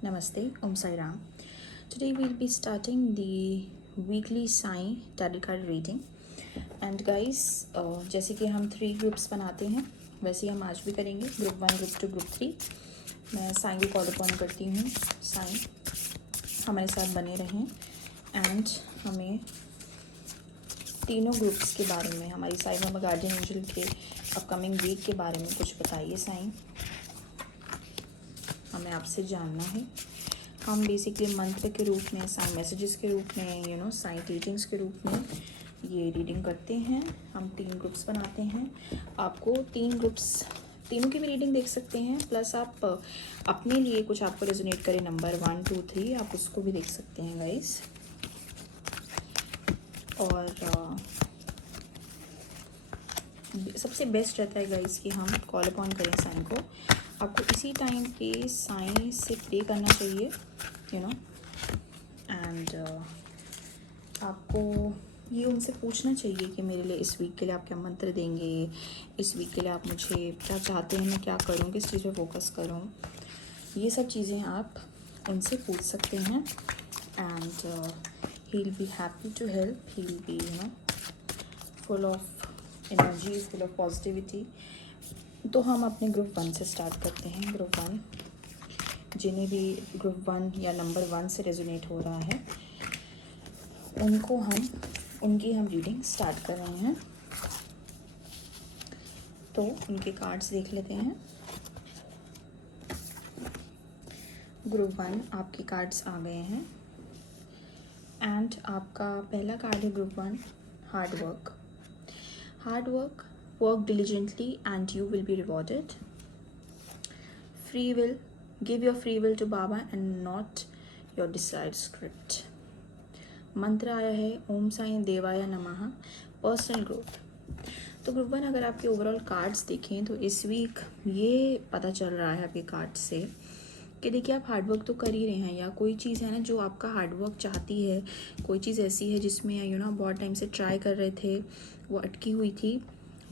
Namaste, Om Sai Ram. Today we'll be starting the weekly Sai tarot card reading. And guys, जैसे कि हम 3 groups बनाते हैं वैसे ही हम आज भी करेंगे, ग्रुप 1, ग्रुप 2, ग्रुप 3। मैं साईं को कॉल अपॉन करती हूँ। साईं हमारे साथ बने रहें एंड हमें तीनों ग्रुप्स के बारे में, हमारी साईं बाबा गार्डियन एंजल के अपकमिंग वीक के बारे में कुछ बताइए। साईं, हमें आपसे जानना है। हम बेसिकली मंत्र के रूप में, साइन मैसेजेस के रूप में, साइन टीचिंग्स के रूप में ये रीडिंग करते हैं। हम 3 ग्रुप्स बनाते हैं। आपको 3 ग्रुप्स, तीनों की भी रीडिंग देख सकते हैं, प्लस आप अपने लिए कुछ आपको रेजोनेट करे नंबर 1, 2, 3 आप उसको भी देख सकते हैं गाइस। और सबसे बेस्ट रहता है गाइस कि हम कॉल अपॉन करें साइन को। आपको इसी टाइम पे साइन से प्रे करना चाहिए, एंड आपको ये उनसे पूछना चाहिए कि मेरे लिए इस वीक के लिए आप क्या मंत्र देंगे, इस वीक के लिए आप मुझे क्या चाहते हैं, मैं क्या करूँ, किस चीज़ पे फोकस करूँ। ये सब चीज़ें आप उनसे पूछ सकते हैं and he will be happy to help. He will be full of energy, full of positivity. तो हम अपने ग्रुप 1 से स्टार्ट करते हैं। ग्रुप 1, जिन्हें भी ग्रुप 1 या नंबर 1 से रेजोनेट हो रहा है उनकी हम रीडिंग स्टार्ट कर रहे हैं। तो उनके कार्ड्स देख लेते हैं। ग्रुप 1 आपके कार्ड्स आ गए हैं एंड आपका पहला कार्ड है group 1, hard work. Hard work, work diligently and you will be rewarded. Free will, give your free will to Baba and not your desired script. मंत्र आया है ओम साईं देवाय नमः, पर्सनल ग्रोथ। तो ग्रुप 1 अगर आपके ओवरऑल कार्ड्स देखें तो इस वीक ये पता चल रहा है आपके कार्ड से कि देखिए आप हार्डवर्क तो कर ही रहे हैं, या कोई चीज़ है ना जो आपका हार्डवर्क चाहती है, कोई चीज़ ऐसी है जिसमें बहुत टाइम से ट्राई कर रहे थे, वो अटकी हुई थी।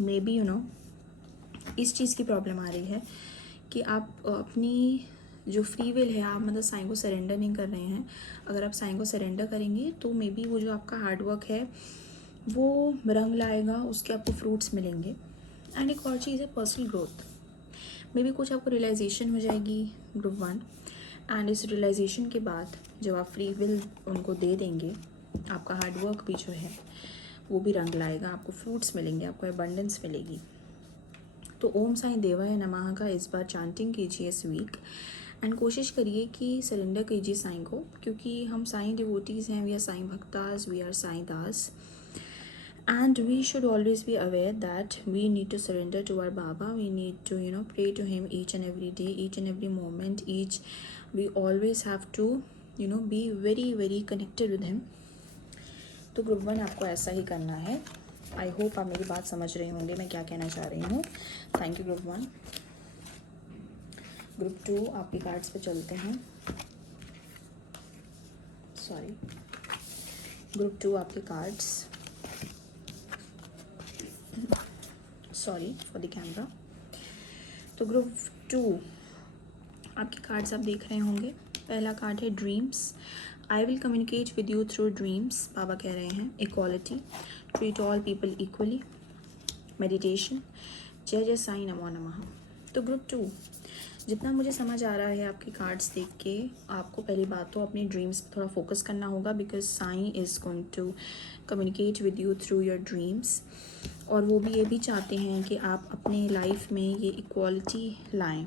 मे बी इस चीज़ की प्रॉब्लम आ रही है कि आप अपनी जो फ्री विल है, आप मतलब साईं को सरेंडर नहीं कर रहे हैं। अगर आप साईं को सरेंडर करेंगे तो मे बी वो जो आपका हार्डवर्क है वो रंग लाएगा, उसके आपको फ्रूट्स मिलेंगे। एंड एक और चीज़ है पर्सनल ग्रोथ। मे बी कुछ आपको रियलाइजेशन हो जाएगी ग्रुप 1, एंड इस रियलाइजेशन के बाद जब आप फ्री विल उनको दे देंगे, आपका हार्डवर्क भी जो है वो भी रंग लाएगा, आपको फ्रूट्स मिलेंगे, आपको एबंडेंस मिलेगी। तो ओम साईं देवाय नमः का इस बार चांटिंग कीजिए इस वीक एंड कोशिश करिए कि सरेंडर कीजिए साईं को, क्योंकि हम साईं डिवोटीज़ हैं, we are Sai bhaktas, we are Sai das, and we should always be aware that we need to surrender to our Baba. We need to pray to him each and every day, each and every moment, we always have to be very very connected with him. तो group 1 आपको ऐसा ही करना है। I hope आप मेरी बात समझ रहे होंगे मैं क्या कहना चाह रही हूँ। Thank you group 1। ग्रुप 2 आपके कार्ड्स पे चलते हैं। सॉरी, ग्रुप 2 आपके cards, sorry for the camera. तो ग्रुप 2 आपके कार्ड्स आप देख रहे होंगे। पहला कार्ड है dreams. I will communicate with you through dreams. बाबा कह रहे हैं equality, treat all people equally, meditation, जय जय साईं नमो नमः। तो ग्रुप 2, जितना मुझे समझ आ रहा है आपके कार्ड्स देख के, आपको पहली बात तो अपने ड्रीम्स पर थोड़ा फोकस करना होगा, because Sai is going to communicate with you through your dreams. और वो भी ये भी चाहते हैं कि आप अपने लाइफ में ये इक्वालिटी लाएं।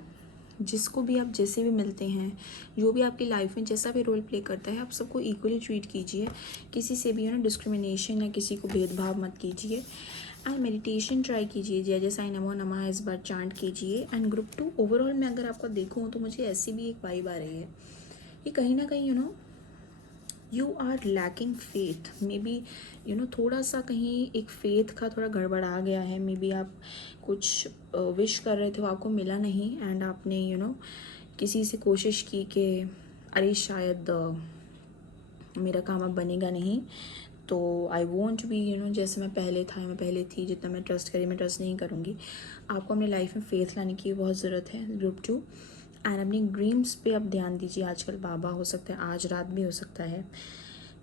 जिसको भी आप जैसे भी मिलते हैं, जो भी आपकी लाइफ में जैसा भी रोल प्ले करता है, आप सबको इक्वली ट्रीट कीजिए। किसी से भी डिस्क्रिमिनेशन या किसी को भेदभाव मत कीजिए। एंड मेडिटेशन ट्राई कीजिए, जय जय साईं नमो नमः इस बार चांट कीजिए। एंड ग्रुप 2 ओवरऑल में अगर आपको देखूँ तो मुझे ऐसी भी एक वाइब आ रही है कि कहीं ना कहीं you are lacking faith. Maybe थोड़ा सा कहीं एक फेथ का थोड़ा गड़बड़ आ गया है। मे बी आप कुछ विश कर रहे थे वो आपको मिला नहीं, एंड आपने किसी से कोशिश की कि अरे शायद मेरा काम अब बनेगा नहीं, तो आई वॉन्ट बी जैसे मैं पहले था, मैं पहले थी, जितना मैं ट्रस्ट करी मैं ट्रस्ट नहीं करूँगी। आपको अपनी लाइफ में फेथ लाने की बहुत ज़रूरत है ग्रुप 2। एंड अपनी ड्रीम्स पे आप ध्यान दीजिए। आजकल बाबा हो सकता है आज रात भी हो सकता है,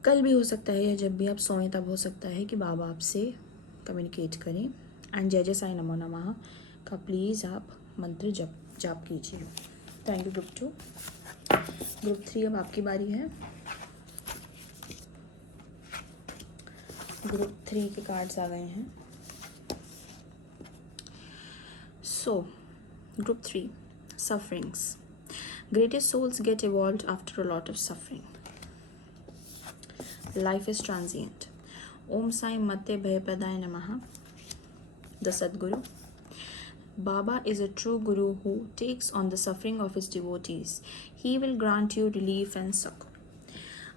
कल भी हो सकता है, या जब भी आप सोएं तब हो सकता है कि बाबा आपसे कम्युनिकेट करें। एंड जय जय साई नमो नमः का प्लीज़ आप मंत्र जाप कीजिए। Thank you group 2। ग्रुप 3 अब आपकी बारी है। ग्रुप 3 के कार्ड्स आ गए हैं। So group 3 sufferings. Greatest souls get evolved after a lot of suffering. Life is transient. Om Sai Mate Bhayapadaye Namaha. The Sadguru. Baba is a true Guru who takes on the suffering of his devotees. He will grant you relief and succor.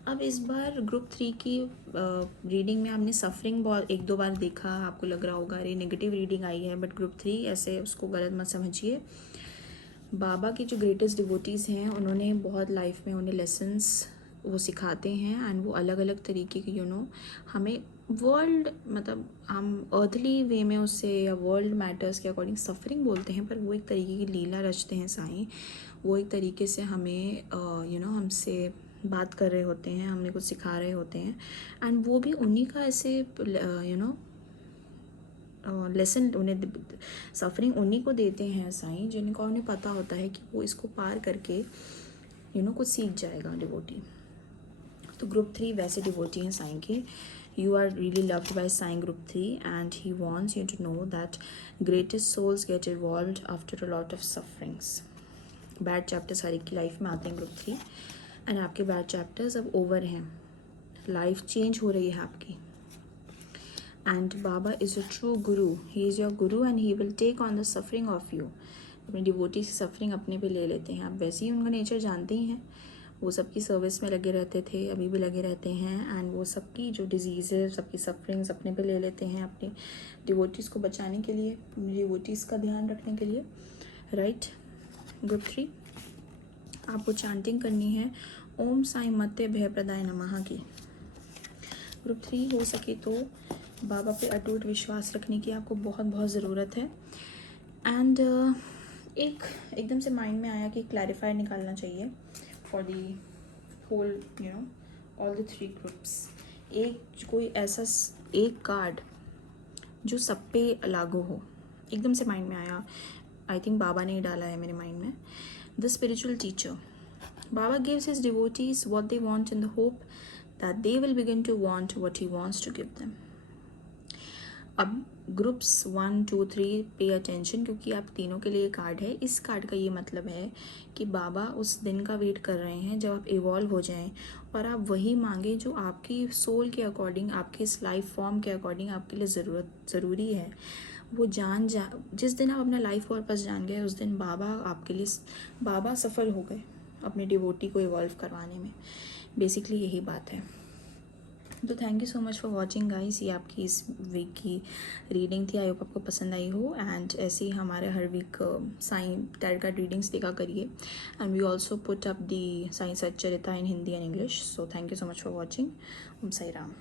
अब इस बार group 3 की reading में आपने suffering बहुत 1-2 बार देखा, आपको लग रहा होगा अरे नेगेटिव रीडिंग आई है, बट ग्रुप 3 ऐसे उसको गलत मत समझिए। बाबा के जो ग्रेटेस्ट डिवोटीज़ हैं उन्होंने बहुत लाइफ में उन्हें लेसन्स वो सिखाते हैं, एंड वो अलग अलग तरीके के हमें वर्ल्ड मतलब हम अर्थली वे में उससे या वर्ल्ड मैटर्स के अकॉर्डिंग सफरिंग बोलते हैं, पर वो एक तरीके की लीला रचते हैं साईं। वो एक तरीके से हमें हमसे बात कर रहे होते हैं, हमें कुछ सिखा रहे होते हैं, एंड वो भी उन्हीं का ऐसे लेसन उन्हें सफरिंग उन्हीं को देते हैं साईं जिनको उन्हें पता होता है कि वो इसको पार करके कुछ सीख जाएगा डिवोटी। तो ग्रुप 3 वैसे डिवोटी हैं साईं के। You are really loved by Sai group 3 and he wants you to know that greatest souls get evolved after a lot of sufferings. Bad chapters हर एक की लाइफ में आते हैं ग्रुप 3, एंड आपके बैड चैप्टर्स अब ओवर हैं, लाइफ चेंज हो रही है आपकी। And Baba is a true guru. He is your guru and he will take on the suffering of you. अपने डिवोटी से सफरिंग अपने पे ले लेते हैं। आप वैसे ही उनका नेचर जानते ही हैं, वो सबकी सर्विस में लगे रहते थे, अभी भी लगे रहते हैं, एंड वो सबकी जो डिजीज़ है, सबकी सफरिंग्स अपने पे ले लेते हैं अपने डिवोटीज़ को बचाने के लिए, डिवोटीज़ का ध्यान रखने के लिए, राइट। ग्रुप 3 आपको चांटिंग करनी है ओम साई मते भयप्रदाय नमः की। ग्रुप 3 हो सके तो बाबा पे अटूट विश्वास रखने की आपको बहुत बहुत ज़रूरत है। एंड एकदम से माइंड में आया कि क्लैरिफायर निकालना चाहिए for the whole all the 3 groups. कोई ऐसा एक कार्ड जो सब पे लागू हो, एकदम से माइंड में आया। आई थिंक बाबा ने ही डाला है मेरे माइंड में। The spiritual teacher. Baba gives his devotees what they want in the hope that they will begin to want what he wants to give them. अब ग्रुप्स 1, 2, 3 पे अटेंशन, क्योंकि आप तीनों के लिए कार्ड है। इस कार्ड का ये मतलब है कि बाबा उस दिन का वेट कर रहे हैं जब आप इवॉल्व हो जाएं और आप वही मांगे जो आपकी सोल के अकॉर्डिंग, आपके इस लाइफ फॉर्म के अकॉर्डिंग आपके लिए ज़रूरी है। वो जिस दिन आप अपना लाइफ पर्पस जान गए उस दिन बाबा सफल हो गए अपने डिवोटी को इवॉल्व करवाने में। बेसिकली यही बात है। तो thank you so much for watching guys. ये आपकी इस वीक की रीडिंग थी। आई होप आपको पसंद आई हो, एंड ऐसे ही हमारे हर week Sai tarot card readings देखा करिए, and we also put up the Sai Satcharitra in Hindi and English. So thank you so much for watching. Om Sai Ram.